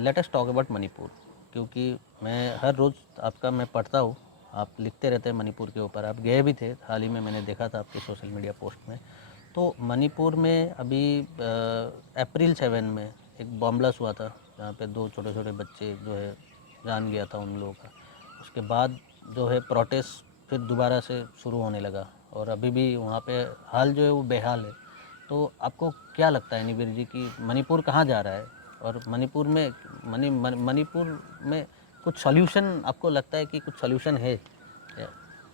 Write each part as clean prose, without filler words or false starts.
Let us talk about Manipur, क्योंकि मैं हर रोज़ आपका मैं पढ़ता हूँ, आप लिखते रहते हैं मणिपुर के ऊपर। आप गए भी थे, हाल ही में मैंने देखा था आपके सोशल मीडिया पोस्ट में। तो मणिपुर में अभी अप्रैल 7 में एक बॉम्ब ब्लास्ट हुआ था, जहाँ पे 2 छोटे-छोटे बच्चे जो है जान गया था उन लोगों का। उसके बाद जो है प्रोटेस्ट फिर दोबारा से शुरू होने लगा, और अभी भी वहाँ पे हाल जो है वो बेहाल है। तो आपको क्या लगता है निबिर जी कि मणिपुर कहाँ जा रहा है, और मणिपुर में मणिपुर में कुछ सॉल्यूशन आपको लगता है कि कुछ सॉल्यूशन है?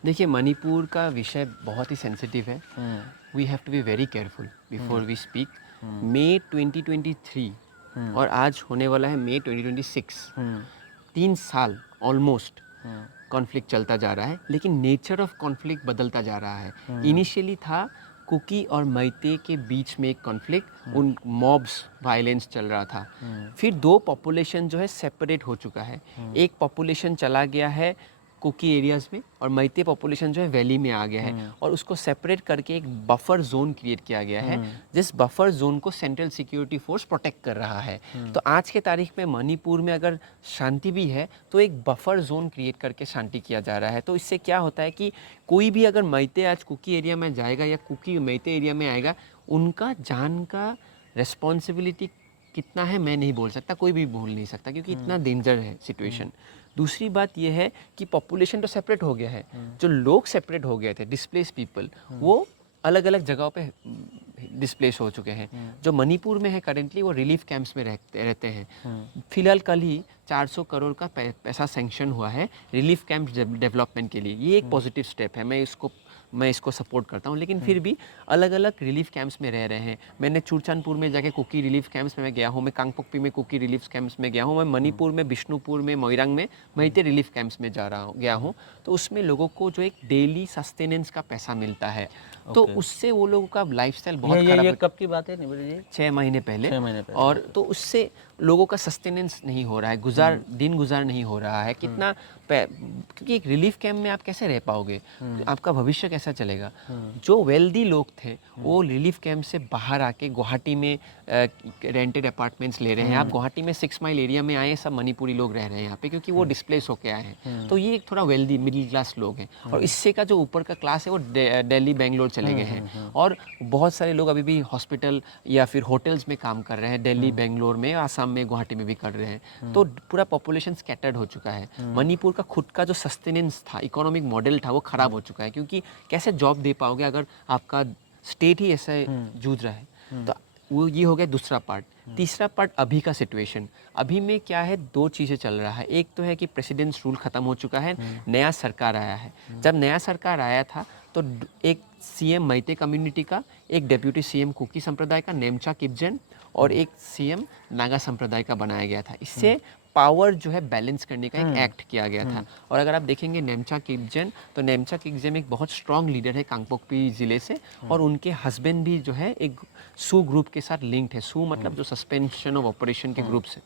देखिए, मणिपुर का विषय बहुत ही सेंसिटिव है। We have to be very careful before we speak. मई 2023 और आज होने वाला है मई 2026, 3 साल ऑलमोस्ट कॉन्फ्लिक्ट चलता जा रहा है, लेकिन नेचर ऑफ कॉन्फ्लिक्ट बदलता जा रहा है। इनिशियली था कुकी और मैते के बीच में एक कॉन्फ्लिक्ट, उन मॉब्स वायलेंस चल रहा था। फिर 2 पॉपुलेशन जो है सेपरेट हो चुका है। एक पॉपुलेशन चला गया है कुकी एरियाज़ में और मैते पॉपुलेशन जो है वैली में आ गया है, और उसको सेपरेट करके एक बफर जोन क्रिएट किया गया है, जिस बफर जोन को सेंट्रल सिक्योरिटी फोर्स प्रोटेक्ट कर रहा है। तो आज के तारीख में मणिपुर में अगर शांति भी है तो एक बफर जोन क्रिएट करके शांति किया जा रहा है। तो इससे क्या होता है कि कोई भी अगर मैते आज कुकी एरिया में जाएगा या कुकी मैते एरिया में आएगा, उनका जान का रिस्पॉन्सिबिलिटी कितना है मैं नहीं बोल सकता, कोई भी बोल नहीं सकता, क्योंकि इतना डेंजर है सिचुएशन। दूसरी बात यह है कि पॉपुलेशन तो सेपरेट हो गया है, जो लोग सेपरेट हो गए थे, डिस्प्लेस पीपल, वो अलग अलग जगहों पे डिस्प्लेस हो चुके हैं। जो मणिपुर में है करेंटली वो रिलीफ कैंप्स में रहते हैं। फिलहाल कल ही 400 करोड़ का पैसा सैंक्शन हुआ है रिलीफ कैंप डेवलपमेंट के लिए। ये एक पॉजिटिव स्टेप है, मैं इसको सपोर्ट करता हूँ। लेकिन फिर भी अलग अलग रिलीफ कैंप्स में रह रहे हैं। मैंने चुरचानपुर में जाके कुकी रिलीफ कैंप्स में गया हूँ, मैं कांगपोक्पी में कुकी रिलीफ कैंप्स में गया हूँ, मैं मणिपुर में बिष्णुपुर में मोइरांग में मैते रिलीफ कैंप्स में गया हूँ। तो उसमें लोगों को जो एक डेली सस्टेनेंस का पैसा मिलता है, तो उससे वो लोगों का लाइफस्टाइल बहुत खराब ये कब की बात है निबिर जी? 6 महीने पहले। 6 महीने पहले। और तो उससे लोगों का सस्टेनेंस नहीं हो रहा है, दिन गुजार नहीं हो रहा है। क्योंकि एक रिलीफ कैंप में आप कैसे रह पाओगे, आपका भविष्य कैसा चलेगा। जो वेल्दी लोग थे वो रिलीफ कैंप से बाहर आके गुवाहाटी में रेंटेड अपार्टमेंट्स ले रहे हैं। आप गुवाहाटी में 6 माइल एरिया में आए, सब मणिपुरी लोग रह रहे हैं यहाँ पे, क्योंकि वो डिस्प्लेस होके आए हैं। तो ये एक थोड़ा वेल्दी मिडिल क्लास लोग हैं, और इससे का जो ऊपर का क्लास है वो दिल्ली बेंगलोर चले गए हैं। और बहुत सारे लोग अभी भी हॉस्पिटल या फिर होटल्स में काम कर रहे हैं, दिल्ली बेंगलोर में, आसाम में, गुवाहाटी में भी कर रहे हैं। तो पूरा पॉपुलेशन स्कैटर्ड हो चुका है। मणिपुर का खुद का जो सस्टेनेंस था, इकोनॉमिक मॉडल था, वो खराब हो चुका है, क्योंकि कैसे जॉब दे पाओगे अगर आपका स्टेट ही ऐसा जूझ रहा है। तो वो ये हो गया दूसरा पार्ट। तीसरा पार्ट अभी का सिचुएशन। अभी में क्या है, 2 चीज़ें चल रहा है। एक तो है कि प्रेसिडेंट्स रूल ख़त्म हो चुका है, नया सरकार आया है। जब नया सरकार आया था तो एक सीएम मैते कम्युनिटी का, एक डेप्यूटी सीएम कुकी संप्रदाय का नेमचा किपजेन, और एक सीएम नागा संप्रदाय का बनाया गया था। इससे पावर जो है बैलेंस करने का एक एक्ट किया गया था। और अगर आप देखेंगे नेमचा किपजेन, तो नेमचा किपजेन एक बहुत स्ट्रांग लीडर है कांगपोक्पी ज़िले से, और उनके हस्बैंड भी जो है एक सू ग्रुप के साथ लिंक्ड है। सू मतलब जो सस्पेंशन ऑफ ऑपरेशन के ग्रुप से।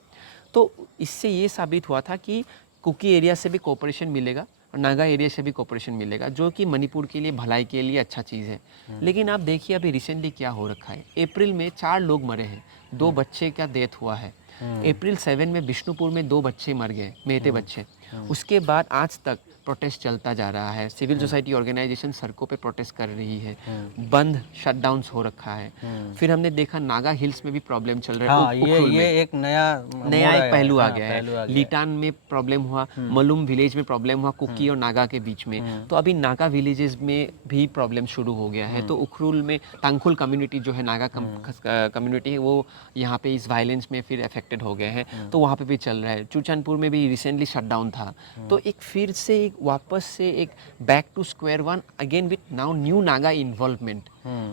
तो इससे ये साबित हुआ था कि कुकी एरिया से भी कोऑपरेशन मिलेगा और नागा एरिया से भी कोऑपरेशन मिलेगा, जो कि मणिपुर के लिए, भलाई के लिए अच्छा चीज़ है। लेकिन आप देखिए अभी रिसेंटली क्या हो रखा है। अप्रैल में 4 लोग मरे हैं, 2 बच्चे का डेथ हुआ है। अप्रैल 7 में बिष्णुपुर में 2 बच्चे मर गए, मैते बच्चे। उसके बाद आज तक प्रोटेस्ट चलता जा रहा है। सिविल सोसाइटी ऑर्गेनाइजेशन सड़कों पे प्रोटेस्ट कर रही है, बंद शटडाउन्स हो रखा है। फिर हमने देखा नागा हिल्स में भी प्रॉब्लम चल रहा है। हाँ, ये एक नया एक पहलू आ गया पहलू आ है। गया। लीटान में प्रॉब्लम हुआ, मलूम विलेज में प्रॉब्लम हुआ, कुकी और नागा के बीच में। तो अभी नागा विलेजेस में भी प्रॉब्लम शुरू हो गया है। तो उखरुल में तांगखुल कम्युनिटी जो है, नागा कम्युनिटी है, वो यहाँ पे इस वायलेंस में फिर अफेक्टेड हो गए हैं। तो वहाँ पे भी चल रहा है। चुरचानपुर में भी रिसेंटली शटडाउन था। तो एक फिर से एक वापस से एक back to square one again with now new Naga involvement,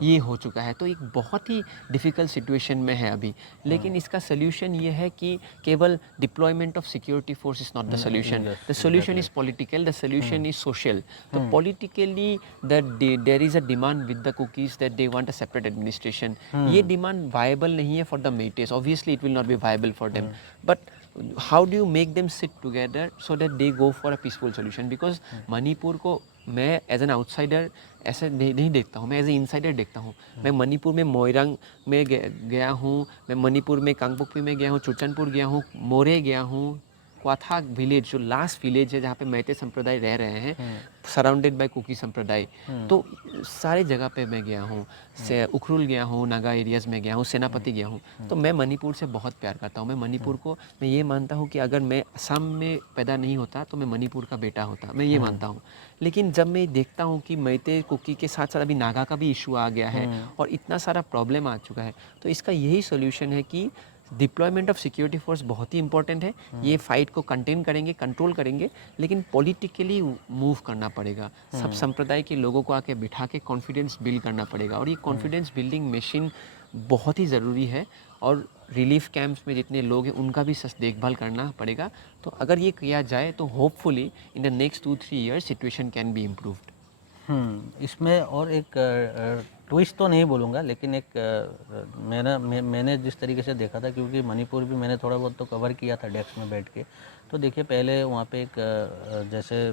ये हो चुका है। तो एक बहुत ही डिफ़िकल्ट सिचुएशन में है अभी। लेकिन इसका सोल्यूशन ये है कि केवल deployment of security force is not the solution. The solution is political, the solution is social. तो politically there is a demand with the Kukis that they want a separate administration. ये डिमांड वायबल नहीं है for the Meiteis, obviously it will not be viable for them, but how do you make them sit together so that they go for a peaceful solution? Because Manipur को मैं as an outsider ऐसे नहीं देखता हूँ, मैं as a insider देखता हूँ। मैं मणिपुर में मोइरांग में गया हूँ, मैं मणिपुर में कांगपोकपी में गया हूँ, चुरचनपुर गया हूँ, मोरे गया हूँ, क्वाथाक विलेज जो लास्ट विलेज है जहाँ पे मैते संप्रदाय रह रहे हैं, सराउंडेड बाय कुकी संप्रदाय। तो सारे जगह पे मैं गया हूँ, से उखरुल गया हूँ, नागा एरियाज़ में गया हूँ, सेनापति गया हूँ। तो मैं मणिपुर से बहुत प्यार करता हूँ। मैं मणिपुर को, मैं ये मानता हूँ कि अगर मैं असम में पैदा नहीं होता तो मैं मणिपुर का बेटा होता, मैं ये मानता हूँ। लेकिन जब मैं देखता हूँ कि मैते कुकी के साथ साथ अभी नागा का भी इशू आ गया है और इतना सारा प्रॉब्लम आ चुका है, तो इसका यही सोल्यूशन है कि डिप्लॉयमेंट ऑफ सिक्योरिटी फोर्स बहुत ही इंपॉर्टेंट है। ये फाइट को कंटेन करेंगे, कंट्रोल करेंगे, लेकिन पॉलिटिकली मूव करना पड़ेगा। सब संप्रदाय के लोगों को आके बिठा के कॉन्फिडेंस बिल्ड करना पड़ेगा और ये कॉन्फिडेंस बिल्डिंग मशीन बहुत ही ज़रूरी है। और रिलीफ कैंप्स में जितने लोग हैं उनका भी सच देखभाल करना पड़ेगा। तो अगर ये किया जाए तो hopefully in the next 2-3 years situation can be improved. इसमें और एक ट्विस्ट तो नहीं बोलूँगा, लेकिन एक मैंने जिस तरीके से देखा था, क्योंकि मणिपुर भी मैंने थोड़ा बहुत तो कवर किया था डेस्क में बैठ के। तो देखिए, पहले वहाँ पे एक जैसे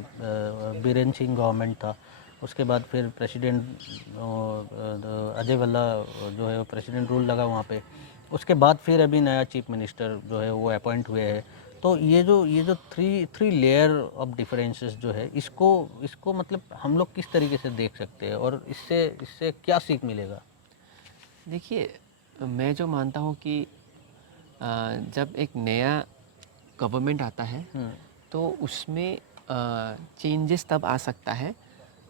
बीरेन सिंह गवर्नमेंट था, उसके बाद फिर प्रेसिडेंट अजय भल्ला जो है प्रेसिडेंट रूल लगा वहाँ पे। उसके बाद फिर अभी नया चीफ मिनिस्टर जो है वो अपॉइंट हुए हैं। तो ये जो थ्री लेयर ऑफ डिफरेंसेस जो है, इसको मतलब हम लोग किस तरीके से देख सकते हैं और इससे क्या सीख मिलेगा? देखिए, मैं जो मानता हूँ कि जब एक नया गवर्नमेंट आता है तो उसमें चेंजेस तब आ सकता है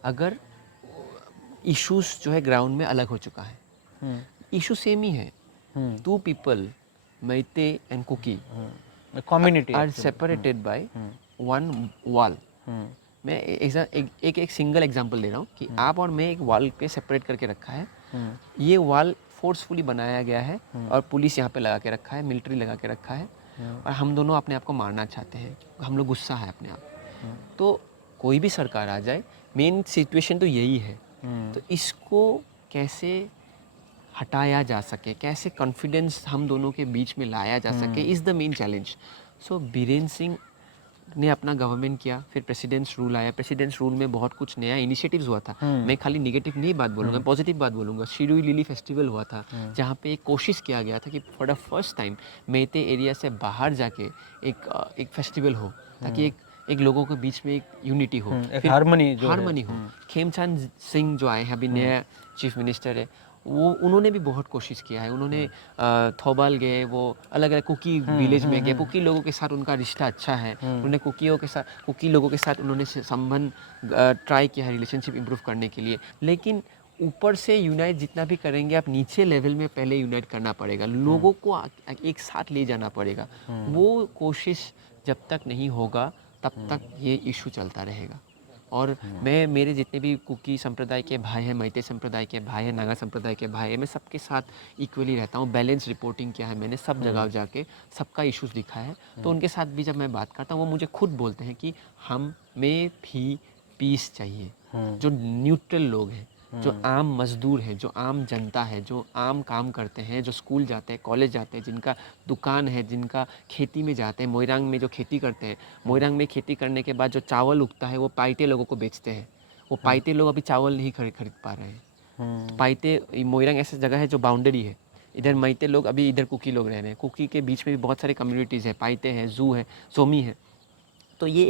अगर इश्यूज जो है ग्राउंड में अलग हो चुका है। इशू सेम ही है, two people Meitei and Kuki community are separated by one wall. मैं एक सिंगल एग्जांपल दे रहा हूँ कि आप और मैं एक वॉल पे सेपरेट करके रखा है। ये वॉल फोर्सफुली बनाया गया है और पुलिस यहाँ पे लगा के रखा है, मिलिट्री लगा के रखा है, और हम दोनों अपने आप को मारना चाहते हैं, हम लोग गुस्सा है अपने आप। तो कोई भी सरकार आ जाए, मेन सिचुएशन तो यही है। तो इसको कैसे हटाया जा सके, कैसे कॉन्फिडेंस हम दोनों के बीच में लाया जा सके, इज़ द मेन चैलेंज। सो बीरेन सिंह ने अपना गवर्नमेंट किया, फिर प्रेसिडेंट्स रूल आया। प्रेसिडेंट्स रूल में बहुत कुछ नया इनिशिएटिव्स हुआ था। मैं खाली निगेटिव नहीं बात बोलूँगा, पॉजिटिव बात बोलूँगा। शिरुई लिली फेस्टिवल हुआ था जहाँ पे एक कोशिश किया गया था कि फॉर द फर्स्ट टाइम मेते एरिया से बाहर जाके एक फेस्टिवल हो, ताकि एक लोगों के बीच में एक यूनिटी हो, एक हार्मनी हो। खेमचंद सिंह जो आए हैं, अभी नया चीफ मिनिस्टर है, वो उन्होंने भी बहुत कोशिश किया है। उन्होंने थौबाल गए, वो अलग अलग कुकी विलेज में गए, कुकी लोगों के साथ उनका रिश्ता अच्छा है। उन्होंने कुकी लोगों के साथ उन्होंने संबंध ट्राई किया है, रिलेशनशिप इम्प्रूव करने के लिए। लेकिन ऊपर से यूनाइट जितना भी करेंगे, आप नीचे लेवल में पहले यूनाइट करना पड़ेगा, लोगों को एक साथ ले जाना पड़ेगा। वो कोशिश जब तक नहीं होगा तब तक ये इशू चलता रहेगा। और मैं, मेरे जितने भी कुकी संप्रदाय के भाई हैं, मैते संप्रदाय के भाई हैं, नागा संप्रदाय के भाई हैं, मैं सबके साथ इक्वली रहता हूँ। बैलेंस रिपोर्टिंग किया है मैंने, सब जगह जाके सबका इश्यूज दिखा है। तो उनके साथ भी जब मैं बात करता हूँ, वो मुझे खुद बोलते हैं कि हमें भी पीस चाहिए। जो न्यूट्रल लोग हैं, जो आम मजदूर हैं, जो आम जनता है, जो आम काम करते हैं, जो स्कूल जाते हैं, कॉलेज जाते हैं, जिनका दुकान है, जिनका खेती में जाते हैं, मोइरांग में जो खेती करते हैं, मोइरांग में खेती करने के बाद जो चावल उगता है वो पाइते लोगों को बेचते हैं। वो पाइते लोग अभी चावल नहीं खरीद पा रहे हैं। तो पाइते, मोइरांग ऐसी जगह है जो बाउंड्री है, इधर मैते लोग, अभी इधर कुकी लोग रह रहे हैं। कुकी के बीच में भी बहुत सारे कम्युनिटीज़ हैं, पाइते हैं, जू है, सोमी है। तो ये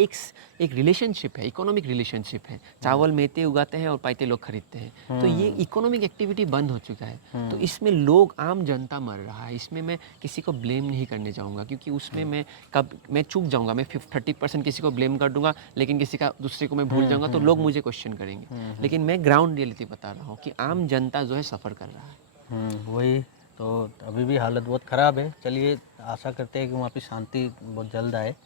एक रिलेशनशिप है, इकोनॉमिक रिलेशनशिप है। चावल मेते उगाते हैं और पाइते लोग खरीदते हैं। तो ये इकोनॉमिक एक्टिविटी बंद हो चुका है। तो इसमें लोग, आम जनता मर रहा है। इसमें मैं किसी को ब्लेम नहीं करने जाऊंगा, क्योंकि उसमें मैं चूक जाऊंगा। मैं 30% किसी को ब्लेम कर दूंगा, लेकिन किसी का दूसरे को मैं भूल जाऊंगा, तो लोग मुझे क्वेश्चन करेंगे। लेकिन मैं ग्राउंड रियलिटी बता रहा हूँ कि आम जनता जो है सफ़र कर रहा है। वही तो, अभी भी हालत बहुत ख़राब है। चलिए, आशा करते हैं कि वहाँ पे शांति बहुत जल्द आए।